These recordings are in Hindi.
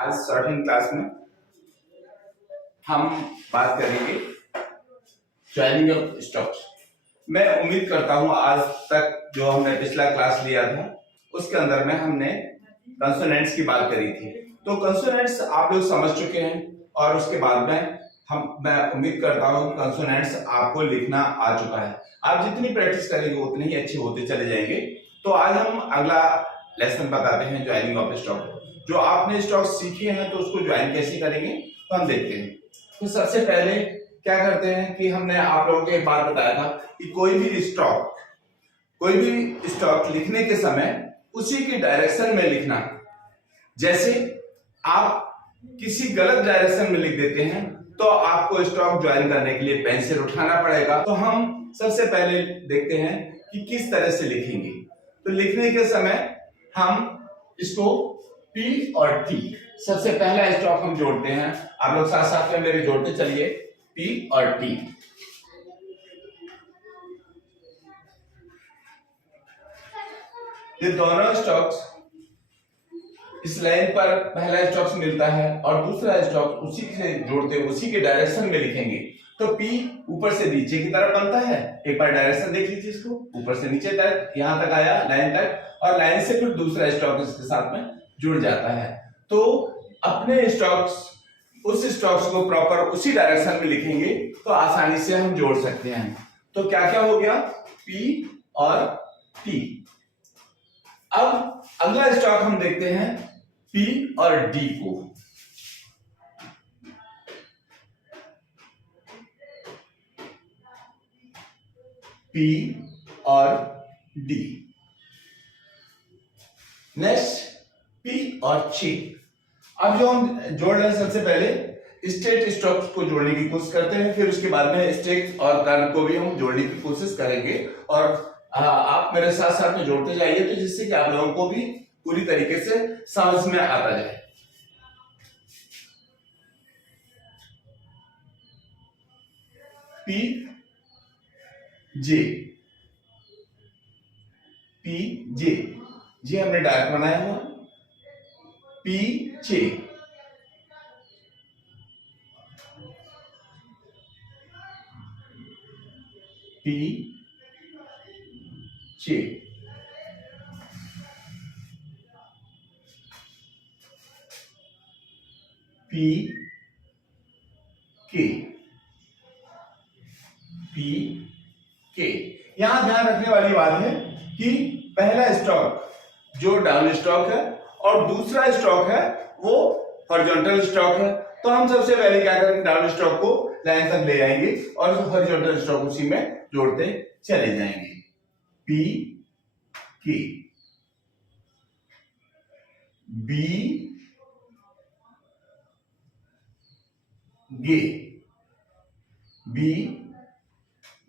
आज स्टार्टिंग क्लास में हम बात करेंगे ज्वाइनिंग ऑफ स्टॉक्स। मैं उम्मीद करता हूं आज तक जो हमने पिछला क्लास लिया था उसके अंदर में हमने कंसोनेंट्स की बात करी थी, तो कंसोनेंट्स आप लोग समझ चुके हैं और उसके बाद में मैं उम्मीद करता हूं कंसोनेंट्स आपको लिखना आ चुका है। आप जितनी प्रैक्टिस करेंगे उतने ही अच्छे होते चले जाएंगे। तो आज हम अगला लेसन बताते हैं ज्वाइनिंग ऑफ स्टॉक। जो आपने स्टॉक सीखे हैं तो उसको ज्वाइन कैसे करेंगे तो हम देखते हैं। तो सबसे पहले क्या करते हैं कि हमने आप लोगों को एक बात बताया था कि कोई भी स्टॉक लिखने के समय उसी की डायरेक्शन में लिखना। जैसे आप किसी गलत डायरेक्शन में लिख देते हैं तो आपको स्टॉक ज्वाइन करने के लिए पेंसिल उठाना पड़ेगा। तो हम सबसे पहले देखते हैं कि किस तरह से लिखेंगे। तो लिखने के समय हम इसको P और T, सबसे पहला स्टॉक हम जोड़ते हैं। आप लोग साथ साथ में मेरे जोड़ते चलिए P और T। ये दोनों स्टॉक्स इस लाइन पर पहला स्टॉक मिलता है और दूसरा स्टॉक उसी से जोड़ते उसी के डायरेक्शन में लिखेंगे। तो P ऊपर से नीचे की तरफ बनता है। एक बार डायरेक्शन देख लीजिए, इसको ऊपर से नीचे तक यहां तक आया लाइन तक, और लाइन से फिर दूसरा स्टॉक इसके साथ में जुड़ जाता है। तो अपने उस स्टॉक्स को प्रॉपर उसी डायरेक्शन में लिखेंगे तो आसानी से हम जोड़ सकते हैं। तो क्या क्या हो गया, P और T। अब अगला स्टॉक हम देखते हैं P और D को। P और D। नेक्स्ट P और C। अब जो हम जोड़ रहे हैं सबसे पहले स्टेट स्टॉक्स को जोड़ने की कोशिश करते हैं, फिर उसके बाद में स्टेट और टर्न को भी हम जोड़ने की कोशिश करेंगे। और आप मेरे साथ साथ में जोड़ते जाइए तो जिससे कि आप लोगों को भी पूरी तरीके से समझ में आता जाए। P J, P J, J हमने डार्क बनाया हुआ। P J, P J, P K, P K। यहां ध्यान रखने वाली बात है कि पहला स्टॉक जो डाउन स्टॉक है और दूसरा स्टॉक है वो हॉरिजॉन्टल स्टॉक है। तो हम सबसे पहले क्या करेंगे, डाउन स्टॉक को लाइन तक ले आएंगे और हॉरिजॉन्टल स्टॉक उसी में जोड़ते चले जाएंगे। P K, B गे, B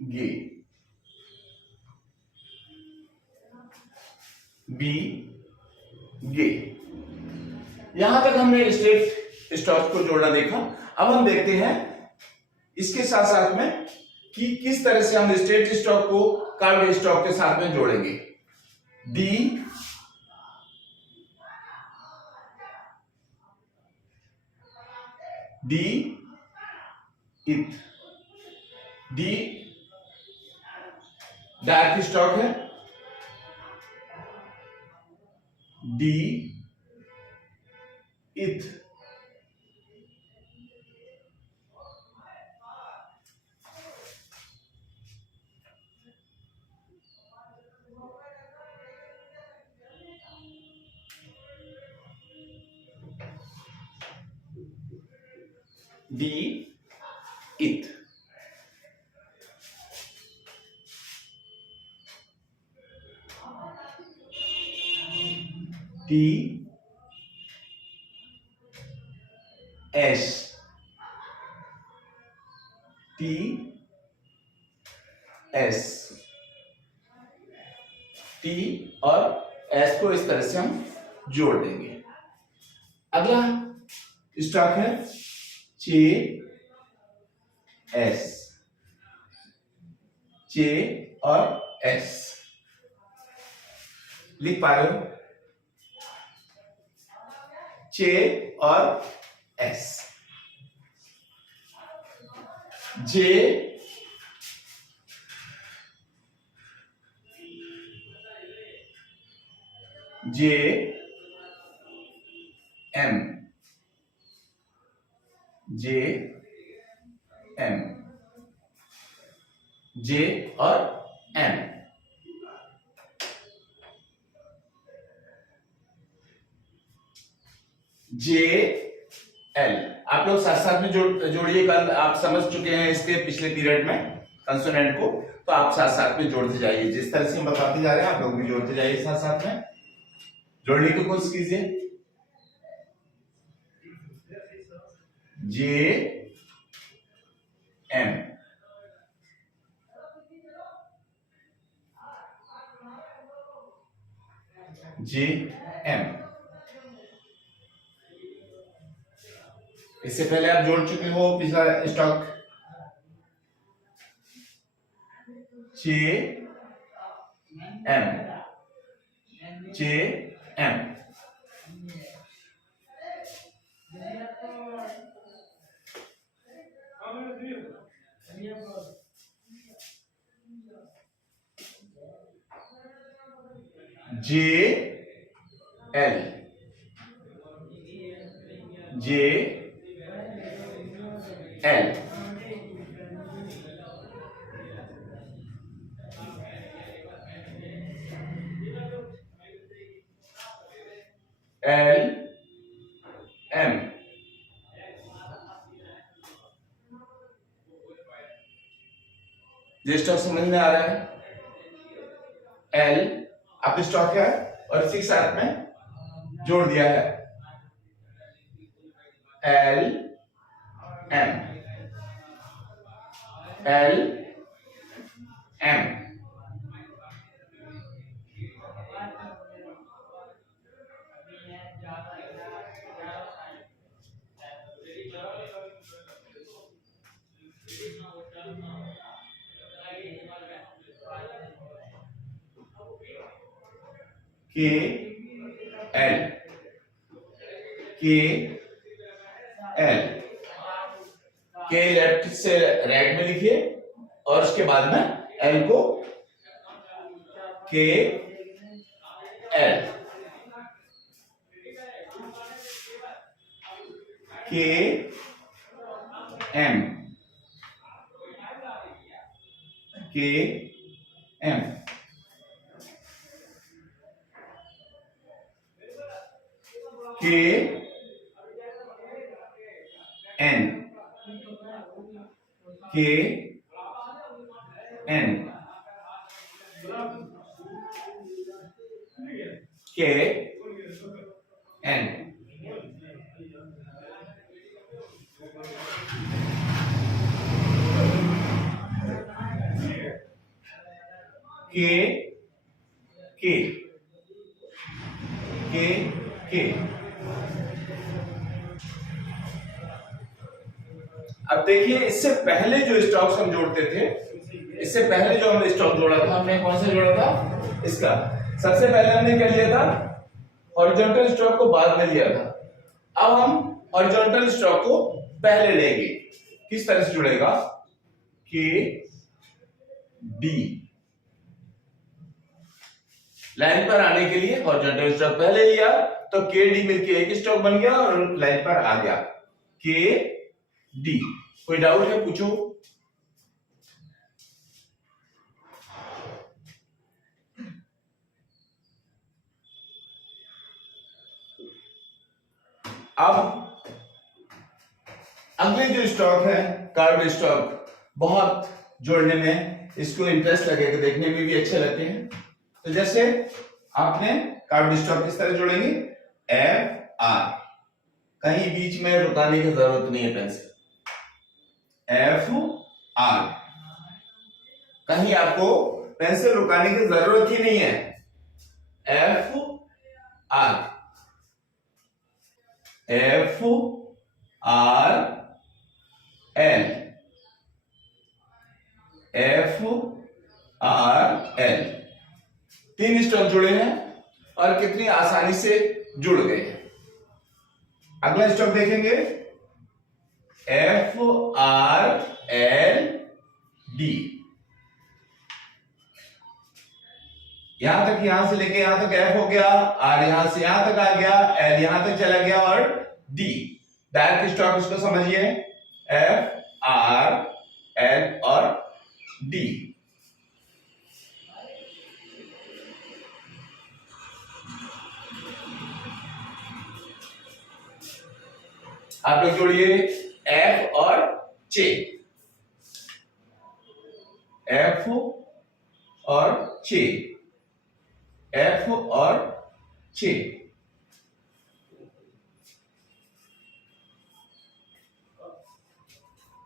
गे, B गे। यहां तक हमने स्टेट स्टॉक को जोड़ना देखा। अब हम देखते हैं इसके साथ साथ में कि किस तरह से हम स्टेट स्टॉक को कर्व्ड स्टॉक के साथ में जोड़ेंगे। D इथ, D डार्क स्टॉक है, D इथ। D इथ। T S, T S, T और S को इस तरह से हम जोड़ देंगे। अगला स्टॉक है J S, J और S। लिख पा रहे हो? चे और एस, जे जे एम, जे एम, जे और एम, जे एल। आप लोग साथ साथ में जोड़िए, कल आप समझ चुके हैं इसके पिछले पीरियड में कंसोनेंट को, तो आप साथ साथ में जोड़ते जाइए, जिस तरह से हम बताते जा रहे हैं आप लोग भी जोड़ते जाइए, साथ साथ में जोड़ने की कोशिश कीजिए। जे एम, जे एम, इससे पहले आप जोड़ चुके हो पिछला stock, J M, J M, J L, J L, L M, ये स्टॉक समझ में आ रहा है? एल आपके स्टॉक है और इसी के साथ में जोड़ दिया है एल एम, एल एम, के एल, के एल, के लेफ्ट से राइट में लिखिए और उसके बाद में एल को के एल, के एम, के एम, के एन, के एन, के एन, के। अब देखिए इससे पहले जो स्टॉक्स हम जोड़ते थे, इससे पहले जो हमने स्टॉक जोड़ा था, हमने कौन सा जोड़ा था? इसका। सबसे पहले हमने क्या लिया था? हॉरिजॉन्टल स्टॉक को बाद में लिया था। अब हम हॉरिजॉन्टल स्टॉक को पहले लेंगे। किस तरह से जुड़ेगा? के डी, लाइन पर आने के लिए हॉरिजॉन्टल स्टॉक पहले लिया तो के डी मिलके एक स्टॉक बन गया और लाइन पर आ गया के डी। कोई डाउट है? पूछो। अब अगले जो स्टॉक है कार्ड स्टॉक, बहुत जोड़ने में इसको इंटरेस्ट लगेगा, देखने में भी अच्छे लगते हैं। तो जैसे आपने कार्ड स्टॉक किस तरह जोड़ेंगे? एफ आर, कहीं बीच में रुकाने की जरूरत नहीं है पेंसिल। एफ आर, कहीं आपको पेंसिल रुकाने की जरूरत ही नहीं है। F R, F R L, F R L, 3 stock जुड़े हैं और कितनी आसानी से जुड़ गए हैं। अगला स्टॉक देखेंगे FRLD। यहां तक, यहां से लेके यहां तक F हो गया, R यहां से यहां तक आ गया, L यहां तक चला गया और D। डायरेक्ट स्टॉक इसको समझिए, FRL और D। आप लोग जोड़िए F और J, F और J, F और J।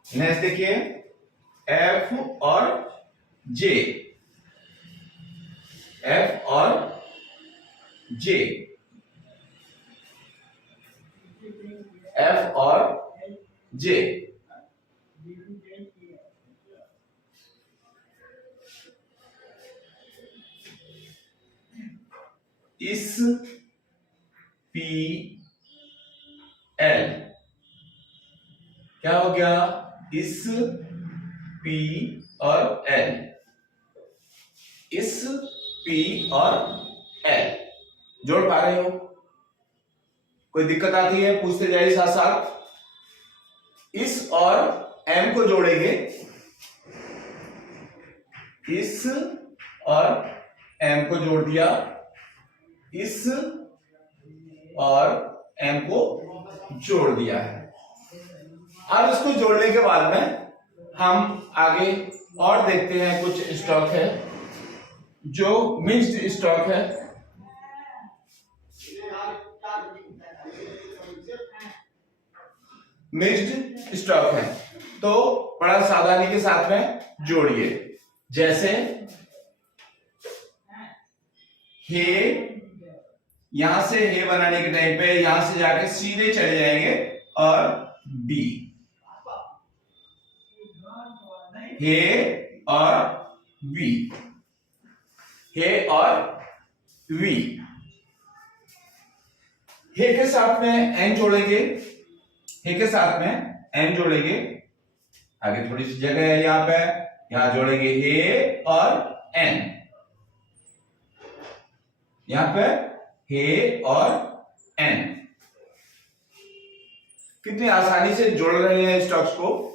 नेक्स्ट देखिए F और J, F और J, F और J। इस PL क्या हो गया, इस P और L, इस P और L जोड़ पा रहे हो? कोई दिक्कत आती है पूछते जाइए साथ साथ। इस और M को जोड़ेंगे, इस और M को जोड़ दिया, इस और M को जोड़ दिया है। अब इसको जोड़ने के बाद में हम आगे और देखते हैं, कुछ स्टॉक है जो मिक्स्ड स्टॉक है। मिक्स्ड स्टॉक है तो बड़ा सावधानी के साथ में जोड़िए। जैसे हे, यहां से हे बनाने के टाइम पे यहां से जाके सीधे चले जाएंगे और बी, हे और वी, हे और वी। हे के साथ में एन जोड़ेंगे, हे के साथ में एन जोड़ेंगे, आगे थोड़ी सी जगह है यहां पे, यहां जोड़ेंगे हे और एन, यहां पे हे और एन। कितनी आसानी से जोड़ रहे हैं स्टॉक्स को,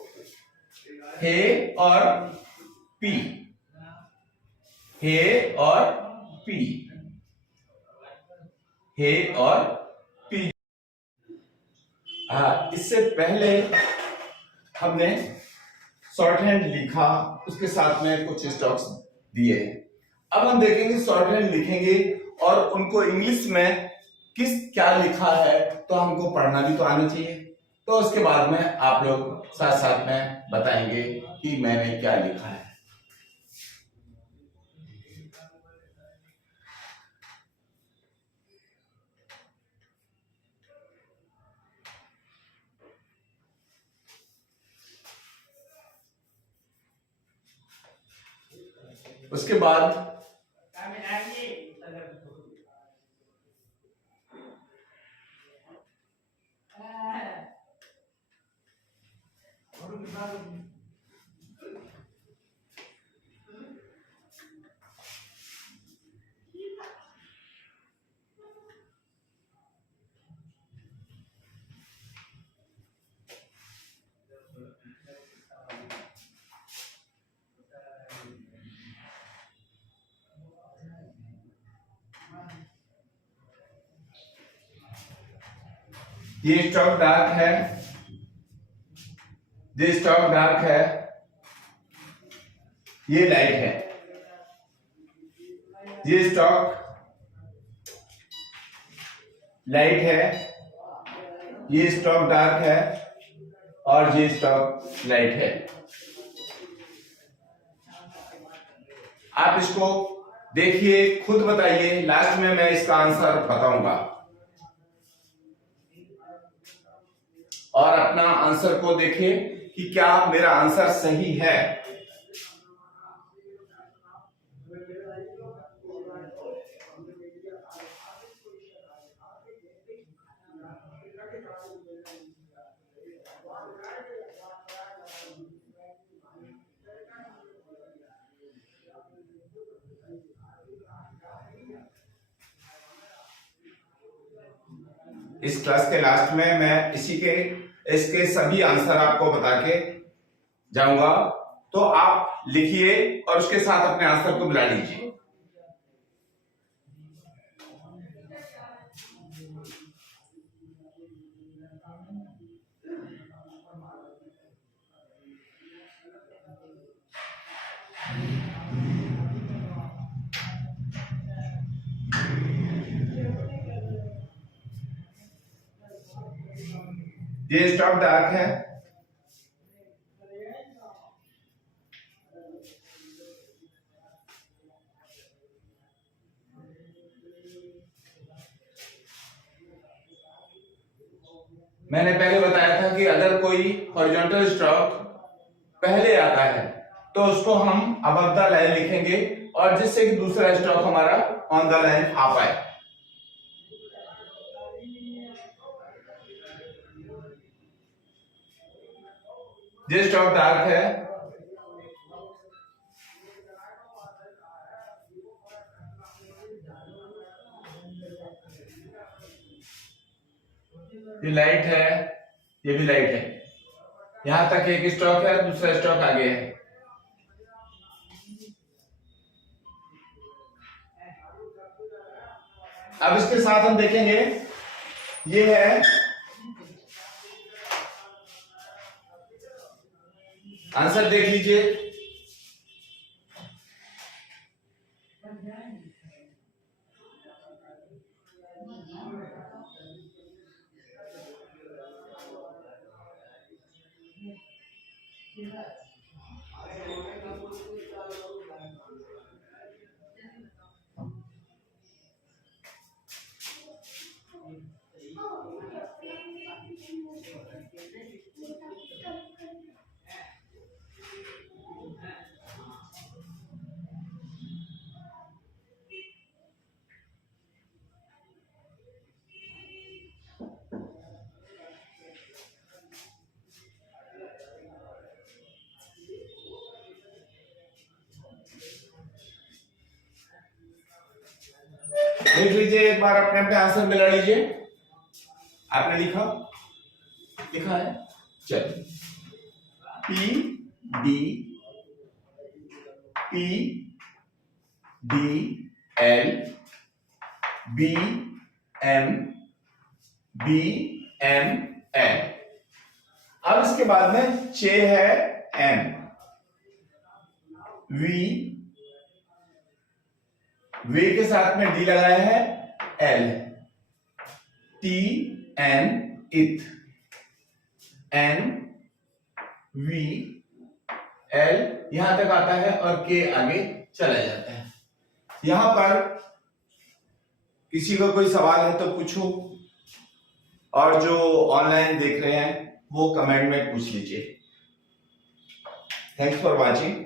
हे और पी, हे और पी, हे और पी। इससे पहले हमने शॉर्ट हैंड लिखा, उसके साथ में कुछ स्टॉक्स दिए। अब हम देखेंगे शॉर्ट हैंड लिखेंगे और उनको इंग्लिश में किस क्या लिखा है, तो हमको पढ़ना भी तो आना चाहिए। तो उसके बाद में आप लोग साथ साथ में बताएंगे कि मैंने क्या लिखा है। उसके बाद ये स्टॉक डार्क है, ये स्टॉक डार्क है, ये लाइट है। ये स्टॉक लाइट है, ये स्टॉक डार्क है और ये स्टॉक लाइट है। आप इसको देखिए, खुद बताइए, लास्ट में मैं इसका आंसर बताऊंगा और अपना आंसर को देखिए कि क्या मेरा आंसर सही है। इस क्लास के लास्ट में मैं इसके सभी आंसर आपको बता के जाऊंगा, तो आप लिखिए और उसके साथ अपने आंसर को मिला लीजिए। ये स्टॉक डार्क है, मैंने पहले बताया था कि अगर कोई हॉरिजॉन्टल स्ट्रोक पहले आता है तो उसको हम अबव द लाइन लिखेंगे, और जिससे कि दूसरा स्ट्रोक हमारा ऑन द लाइन आ पाए। ये स्ट्रोक डार्क है, ये लाइट है, ये भी लाइट है। यहां तक एक स्ट्रोक है, दूसरा स्ट्रोक आगे है। अब इसके साथ हम देखेंगे, ये है आंसर, देख लीजिए। देख लीजिए, एक बार अपने अपने आंसर मिला लीजिए। आपने लिखा है, चलिए। PDL BML। अब इसके बाद में चे है M, वी के साथ में डी लगाया है, L, TN इथ, NVL यहां तक आता है और के आगे चला जाता है। यहां पर किसी को कोई सवाल है तो पूछो, और जो ऑनलाइन देख रहे हैं वो कमेंट में पूछ लीजिए। Thanks for watching.